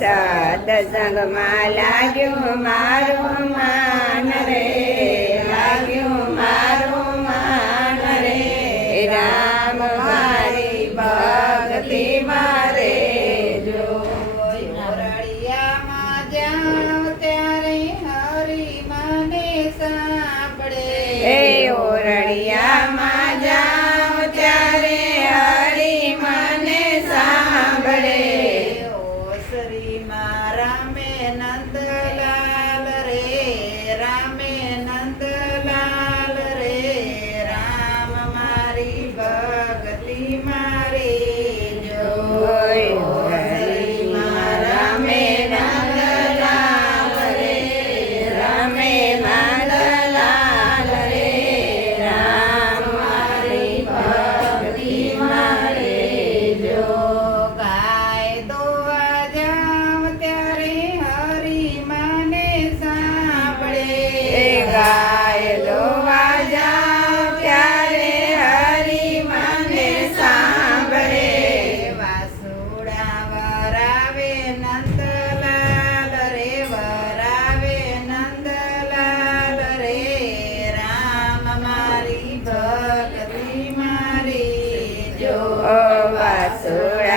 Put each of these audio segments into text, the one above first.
સાત સંગમાં લાગ્યું મારું માન રે. Good.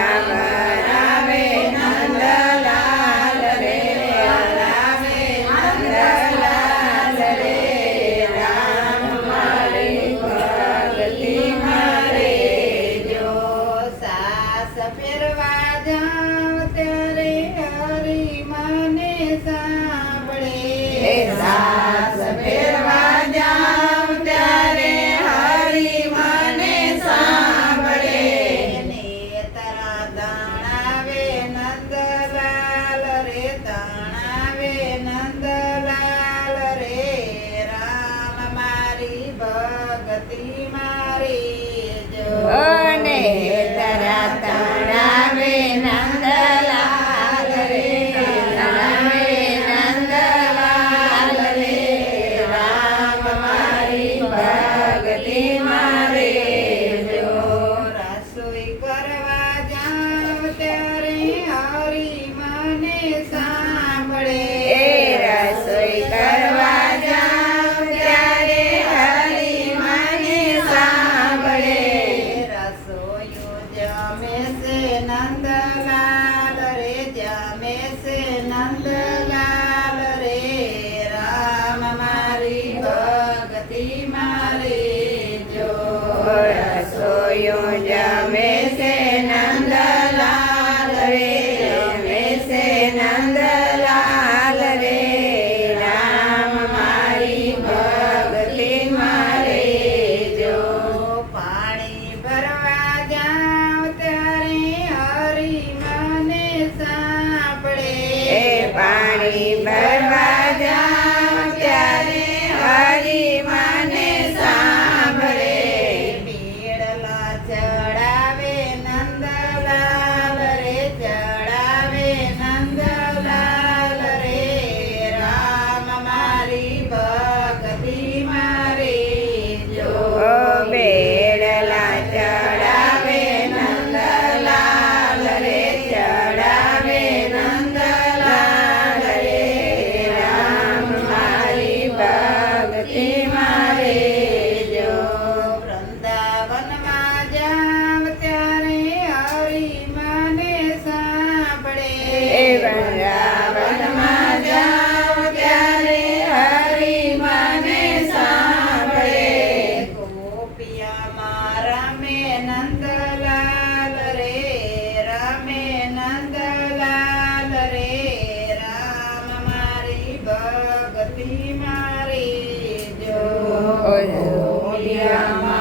ભગતિ મારી જો. મેસે નંદલાલ રે ત્યાં મેસે નંદલાલ રે રામ મારી ભગતી મારી જોડ Hola.